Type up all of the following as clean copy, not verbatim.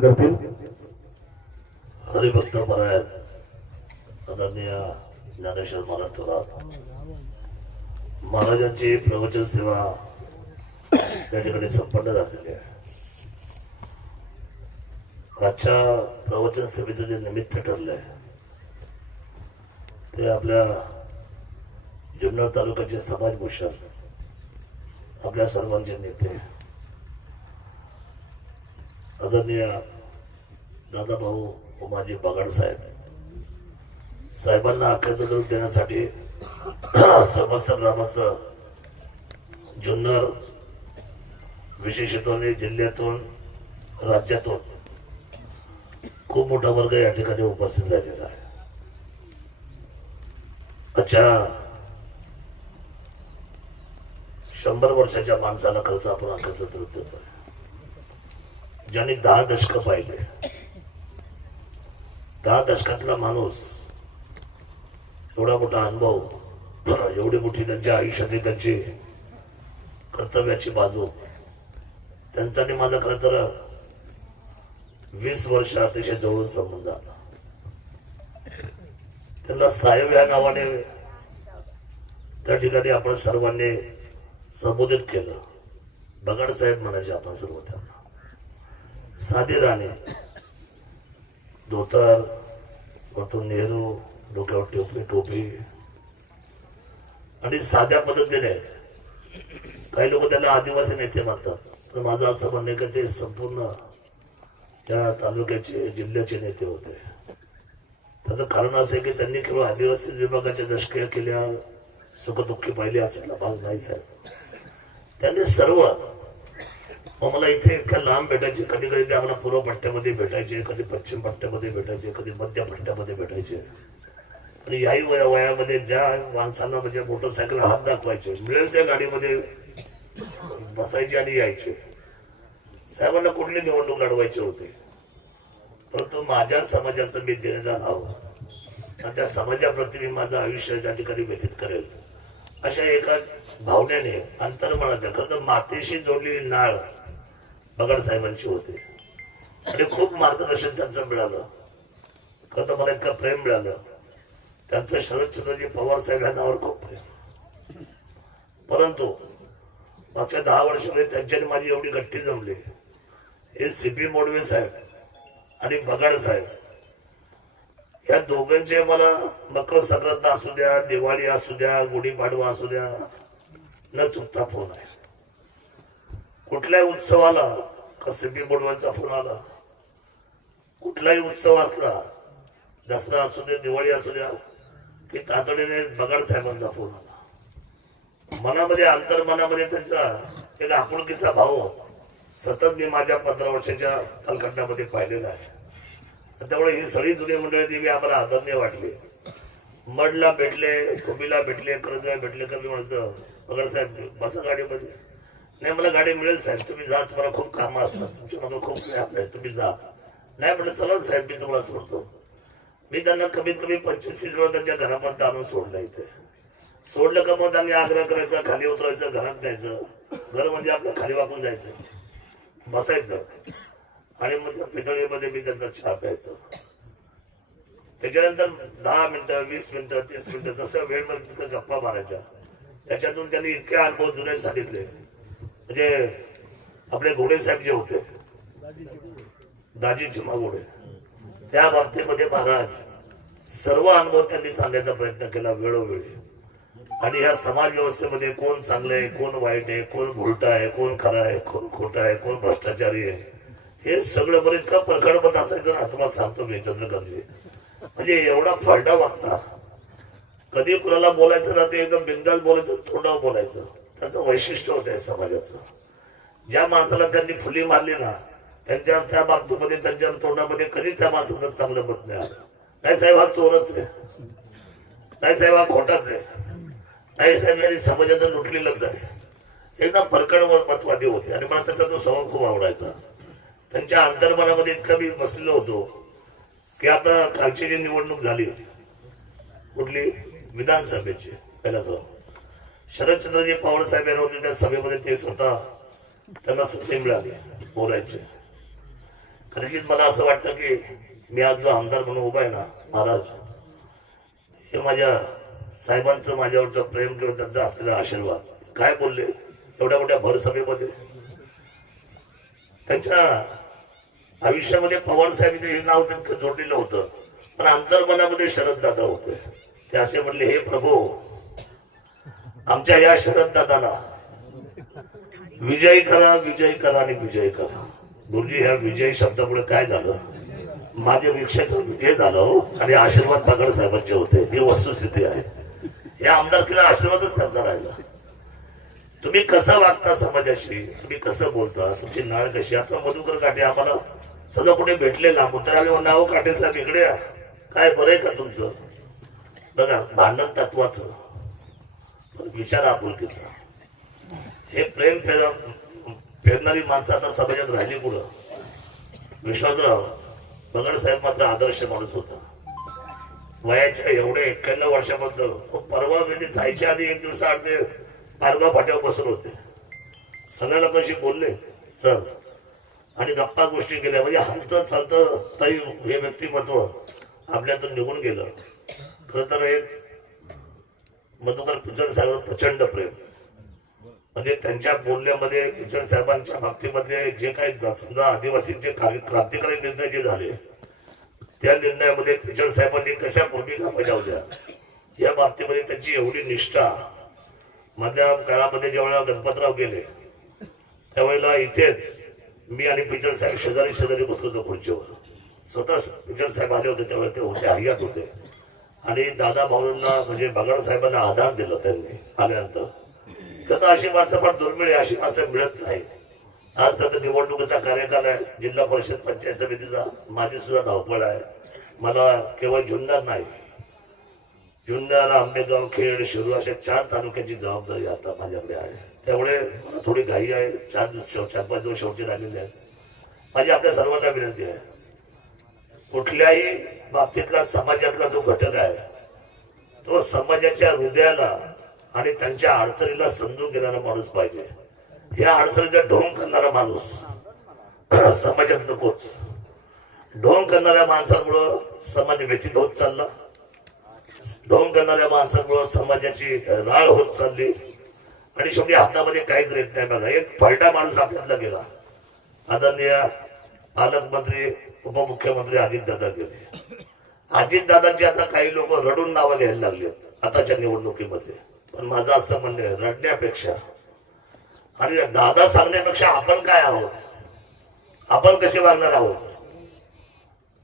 करतील. हरिभक्त परायण आदरणीय ज्ञानेश्वर महाराज थोरात महाराजांची प्रवचन सेवा या ठिकाणी संपन्न झालेली आहे. आजच्या प्रवचन सेवेचं जे निमित्त ठरलंय ते आपल्या जुन्नर तालुक्याचे समाजभूषण आपल्या सर्वांचे नेते आदरणीय दादाभाऊ उमाजी बगाड साहेबांना अखेरचा निरोप देण्यासाठी समस्त ग्रामस्थ जुन्नर विशेषतः जिल्ह्यातून राज्यातून खूप मोठा वर्ग या ठिकाणी उपस्थित राहिलेला आहे. आजच्या 100 वर्षाच्या माणसाला खरंच आपण अखेरचा निरोप देतोय. ज्यांनी 10 दशक पाहिले, 10 दशकातला माणूस, एवढा मोठा अनुभव, एवढी मोठी त्यांच्या आयुष्यातली त्यांची कर्तव्याची बाजू, त्यांचा आणि माझा खरं तर 20 वर्ष अतिशय जवळून संबंध आला. त्यांना साहेब या नावाने त्या ठिकाणी आपण सर्वांनी संबोधित केलं. बगाड साहेब म्हणायचे आपण सर्व त्यांना. साधी राणे, धोतर, वरतून नेहरू, डोक्यावर टोपी आणि साध्या पद्धतीने, काही लोक त्याला आदिवासी नेते म्हणतात, पण माझं असं म्हणणं आहे की ते संपूर्ण या तालुक्याचे जिल्ह्याचे नेते होते. त्याचं कारण असं आहे की त्यांनी केवळ आदिवासी विभागाच्या दशक्रिया केल्या, सुखदुःखी पाहिली असेल भाग नाही साहेब. त्यांनी सर्व, मग मला इथे इतक्या लांब भेटायचे, कधी कधी ते आम्हाला पूर्व पट्ट्यामध्ये भेटायचे, कधी पश्चिम पट्ट्यामध्ये भेटायचे, कधी मध्य पट्ट्यामध्ये भेटायचे. आणि याही वयामध्ये ज्या माणसांना म्हणजे मोटरसायकल हात दाखवायचे, मिळेल त्या गाडीमध्ये बसायचे आणि यायचे. साहेबांना कुठली निवडणूक लढवायची होती, परंतु माझ्या समाजाचं मी देणेदार हवं आणि त्या समाजाप्रती मी माझं आयुष्य त्या ठिकाणी व्यतीत करेल अशा एका भावनेने, अंतर्मनाच्या, खरं तर मातेशी जोडलेली नाळ बगाड साहेबांची होती. आणि खूप मार्गदर्शन त्यांचं मिळालं. खरं तर मला इतकं प्रेम मिळालं त्यांचं. शरदचंद्रजी पवार साहेब या नावावर खूप प्रेम. परंतु मागच्या 10 वर्षामध्ये त्यांच्याने माझी एवढी गट्टी जमली. हे CP मोडवे साहेब आणि बगाड साहेब या दोघांचे मला मकर संक्रांत असू द्या, दिवाळी असू द्या, गुढीपाडवा असू द्या, न चुकता फोन आहे. कुठल्याही उत्सवाला का CP मोडव्यांचा फोन आला, कुठलाही उत्सव असला, दसरा असू दे, दिवाळी असू द्या, की तातडीने बगाड साहेबांचा फोन आला. मनामध्ये, अंतर्मनामध्ये त्यांचा एक आपुलकीचा भाव सतत मी माझ्या 15 वर्षाच्या कालखंडामध्ये पाहिलेला आहे. त्यामुळे ही सगळी जुनी मंडळी देवी आम्हाला आदरणीय वाटली. मडला भेटले, कोबीला भेटले, कर्जला भेटले, कमी म्हणायचं बगाड साहेब बसा गाडीमध्ये. नाही, मला गाडी मिळेल साहेब, तुम्ही जा, तुम्हाला खूप कामं असतात, तुमच्या मागे खूप व्याप आहे, तुम्ही जा. नाही म्हटलं, चला साहेब मी तुम्हाला सोडतो. मी त्यांना कमीत कमी 25-30 वेळा त्यांच्या घरापर्यंत आणून सोडलं. इथे सोडलं का मग त्यांनी आग्रह करायचा, खाली उतरायचं, घरात द्यायचं. घर म्हणजे आपल्या खाली वाकून जायचं, बसायचं आणि मग त्या पितळीमध्ये मी त्यांचा चहा प्यायचं. त्याच्यानंतर 10 मिनिटं, 20 मिनिटं, 30 मिनिटं तसं वेळ मध्ये तिथं गप्पा मारायच्या. त्याच्यातून त्यांनी इतके अनुभव जुने सांगितले. म्हणजे आपले घोडे साहेब जे होते, दाजी चिमा घोडे, त्या बाबतीमध्ये महाराज सर्व अनुभव त्यांनी सांगायचा प्रयत्न केला वेळोवेळी. आणि ह्या समाज व्यवस्थेमध्ये कोण चांगलं आहे, कोण वाईट आहे, कोण भुलटा आहे, कोण खरा आहे, कोण खोटा आहे, कोण भ्रष्टाचारी आहे, हे सगळं बरं इतकं प्रकट मत असायचं ना. तुम्हाला सांगतो मी चंद्रकांतजी, म्हणजे एवढा फलटा वागता. कधी कुणाला बोलायचं ना ते एकदम बिंदास बोलायचं, तोंडावर बोलायचं. त्यांचं वैशिष्ट्य होतं समाजाचं. ज्या माणसाला त्यांनी फुली मारली ना, त्यांच्या त्या बाबतीमध्ये, त्यांच्या तोंडामध्ये कधी त्या माणसाचं चांगलं मत नाही आलं. नाही साहेब हा चोरच आहे, नाही साहेब हा खोटाच आहे, नाही साहेब यांनी समाजाचं लुटलेलंच आहे. एकदम परकड मतवादी होते आणि मला त्याचा तो स्वभाव खूप आवडायचा. त्यांच्या अंतर्मनामध्ये इतकं मी बसलेलो होतो की आता कालची जी निवडणूक झाली, कुठली विधानसभेची, पहिला सभा, शरदचंद्रजी पवार साहेब येणार होते त्या सभेमध्ये. ते स्वतः त्यांना संधी मिळाली बोलायचे. कदाचित मला असं वाटतं की मी आज जो आमदार म्हणून उभा आहे ना महाराज, हे माझ्या साहेबांचं माझ्यावरचं प्रेम किंवा त्यांचा असलेला आशीर्वाद. काय बोलले एवढ्या मोठ्या भरसभेमध्ये, त्यांच्या आयुष्यामध्ये पवार साहेब हे नाव त्यांचं जोडलेलं होतं, पण अंतर्मनामध्ये शरद दादा होते. ते असे म्हणले, हे प्रभू आमच्या या शरद दादाला विजयी करा, विजयी करा आणि विजयी करा. गुरुजी ह्या विजयी शब्दामुळे काय झालं, माझ्या रिक्षाचा विजय झाला हो, आणि आशीर्वाद बागड साहेबांचे होते. ही वस्तुस्थिती आहे. या आमदारकीला आशीर्वादच त्यांचा राहिला. तुम्ही कसं वागता समाजाशी, तुम्ही कसं बोलता, तुमची नाळ कशी. आता मधुकर काटे आम्हाला सगळं कुठे भेटले लांबून तर आम्ही नाव काटे साहेब इकडे काय बरं आहे का तुमचं. बघा भांडण तत्वाचं, पण विचार आपुलकीचा. हे प्रेम पेरणारी माणसं आता समाजात राहिली कुठं. विश्वासराव बगड साहेब मात्र आदर्श माणूस होता. वयाच्या एवढे 91 वर्षाबद्दल परवा म्हणजे जायच्या आधी एक दिवस आड ते पारगाव फाट्यावर बसून होते. सगळ्या लोकांशी बोलले सर आणि गप्पा गोष्टी केल्या. म्हणजे हलतं चालतं ताई हे व्यक्तिमत्व आपल्यातून निघून गेलं. खरं तर एक मधुकर पिचड साहेब प्रचंड प्रेम, म्हणजे त्यांच्या बोलण्यामध्ये पिचड साहेबांच्या बाबतीमध्ये जे काही समजा आदिवासींचे क्रांतिकारी निर्णय जे झाले त्या निर्णयामध्ये पिचड साहेबांनी कशा भूमिका बजावल्या या बाबतीमध्ये त्यांची एवढी निष्ठा. मधल्या काळामध्ये ज्यावेळेला गणपतराव गेले त्यावेळेला इथेच मी आणि पिचड साहेब शेजारी शेजारी बसलो होतो खुर्चीवर. स्वतः पिचड साहेब आले होते त्यावेळेला, ते होते हयात होते. आणि दादा भाऊंना म्हणजे बगाड साहेबांना आधार दिला त्यांनी आल्यानंतर. तर अशी माणसं पण दुर्मिळ आहे, अशी माणसं मिळत नाही. आज तर निवडणुकीचा कार्यकाल आहे, जिल्हा परिषद पंचायत समितीचा. माझी सुद्धा धावपळ आहे. मला केवळ जुन्नर नाही, जुन्नर, आंबेगाव, खेड, शिरूर अशा 4 तालुक्याची जबाबदारी आता माझ्याकडे आहे. त्यामुळे मला थोडी घाई आहे. 4-5 दिवस शेवटी राहिलेले आहेत. माझी आपल्या सर्वांना विनंती आहे, कुठल्याही बाबतीतला समाजातला जो घटक आहे तो समाजाच्या हृदयाला आणि त्यांच्या अडचणीला समजून घेणारा माणूस पाहिजे. या अडचणीचा ढोंग करणारा माणूस समाजात नकोच. ढोंग करणाऱ्या माणसांमुळं समाज व्यथित होत चालला. ढोंग करणाऱ्या माणसांमुळं समाजाची राळ होत चालली आणि शेवटी हातामध्ये काहीच राहत नाही. बघा एक फलटा माणूस आपल्यातला गेला, आदरणीय पालकमंत्री उपमुख्यमंत्री अजितदादा गेले. अजितदादांची आता काही लोक रडून नावं घ्यायला लागली आताच्या निवडणुकीमध्ये. पण माझं असं म्हणणं आहे, रडण्यापेक्षा आणि दादा सांगण्यापेक्षा आपण काय आहोत, आपण कसे वागणार आहोत.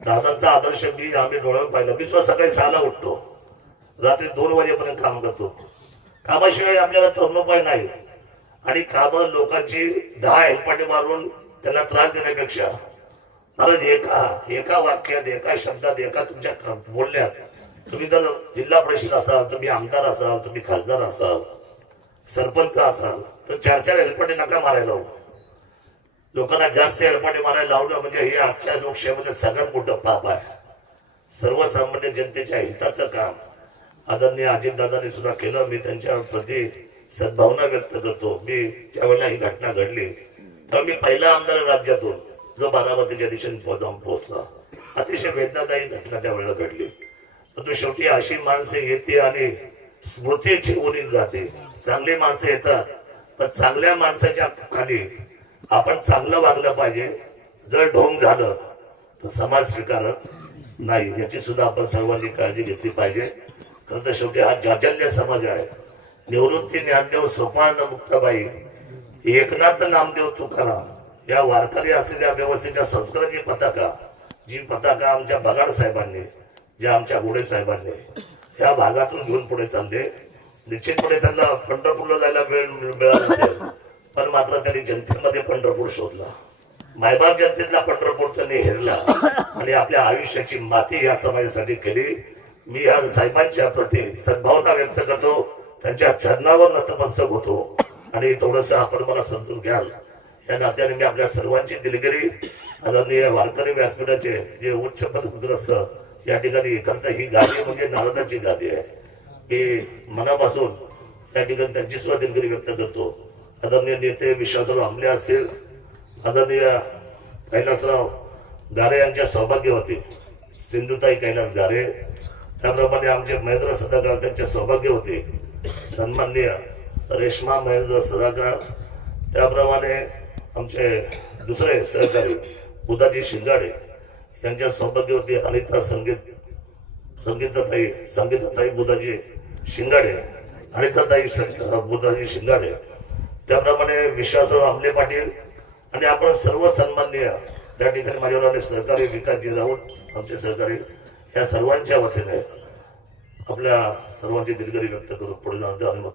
दादांचा आदर्श आम्ही डोळ्यावर पाहिलं. मी स्वतः सकाळी 6ला उठतो, रात्री 2 वाजेपर्यंत काम करतो. कामाशिवाय आपल्याला तरुणोपाय नाही. आणि कामं लोकांची 10 हेलपाटे मारून त्यांना त्रास देण्यापेक्षा महाराज एका वाक्यात, एका शब्दात, एका तुमच्या बोलण्यात, तुम्ही जर जिल्हा परिषद असाल, तुम्ही आमदार असाल, तुम्ही खासदार असाल, सरपंच असाल, तर 4-4 हेलपाटे नका मारायला लावू. लोकांना जास्त हेलपाटे मारायला लावणं म्हणजे हे आजच्या लोकशाहीमध्ये सगळ्यात मोठं पाप आहे. सर्वसामान्य जनतेच्या हिताचं काम आदरणीय अजितदादांनी सुद्धा केलं. मी त्यांच्या प्रति सद्भावना व्यक्त करतो. मी ज्यावेळेला ही घटना घडली तेव्हा मी पहिला आमदार राज्यातून जो बारामतीच्या दिशेने जाऊन पोहोचला. अतिशय वेदनादायी घटना त्यावेळेला घडली. तर तो शेवटी अशी माणसं येते आणि स्मृती ठेवून जाते. चांगली माणसं येतात, पण चांगल्या माणसाच्या खाली आपण चांगलं वागलं पाहिजे. जर ढोंग झालं तर समाज स्वीकारत नाही, याची सुद्धा आपण सर्वांनी काळजी घेतली पाहिजे. खरं तर शेवटी हा जाजल्य समाज आहे. निवृत्ती ज्ञानदेव सोपान मुक्ताबाई, एकनाथ नामदेव तुकाराम या वारकरी असलेल्या व्यवस्थेच्या संस्काराची पताका आमच्या बगाड साहेबांनी, ज्या आमच्या गोडे साहेबांनी या भागातून घेऊन पुढे चालले. निश्चितपणे त्यांना पंढरपूरला जायला वेळ मिळाला नसेल, पण मात्र त्यांनी जनतेमध्ये पंढरपूर शोधला. मायबाप जनतेतला पंढरपूर त्यांनी हेरला आणि आपल्या आयुष्याची माती या समाजासाठी केली. मी या साहेबांच्या प्रती सद्भावना व्यक्त करतो, त्यांच्या चरणावर नतमस्तक होतो. आणि थोडस आपण मला समजून घ्याल या नात्याने मी आपल्या सर्वांची दिलगिरी आदरणीय वारकरी व्यासपीठाचे जे उच्च पदग्रस्त या ठिकाणी करता, ही गादी म्हणजे नारदाची गादी आहे. मी मनापासून या ठिकाणी त्यांची सुद्धा दिलगिरी व्यक्त करतो. आदरणीय नेते विश्वासराव आमले असतील, आदरणीय कैलासराव गारे यांच्या सौभाग्यवती सिंधुताई कैलास गारे, त्याप्रमाणे आमचे महेंद्र सदाकाळ त्यांच्या सौभाग्यवती सन्माननीय रेश्मा महेंद्र सदाकाळ, त्याप्रमाणे आमचे दुसरे सहकारी बुधाजी शिंगाडे यांच्या सौभाग्यवती अनिता संगीताताई बुधाजी शिंगाडे, अनिताताई बुधाजी शिंगाडे, त्याप्रमाणे विश्वासराव आमले पाटील आणि आपण सर्व सन्माननीय त्या ठिकाणी माझ्यावर आले सहकारी विकासजी राऊत आमचे सहकारी, या सर्वांच्या वतीने आपल्या सर्वांची दिलगिरी व्यक्त करून पुढे जाण्याचे अनुमती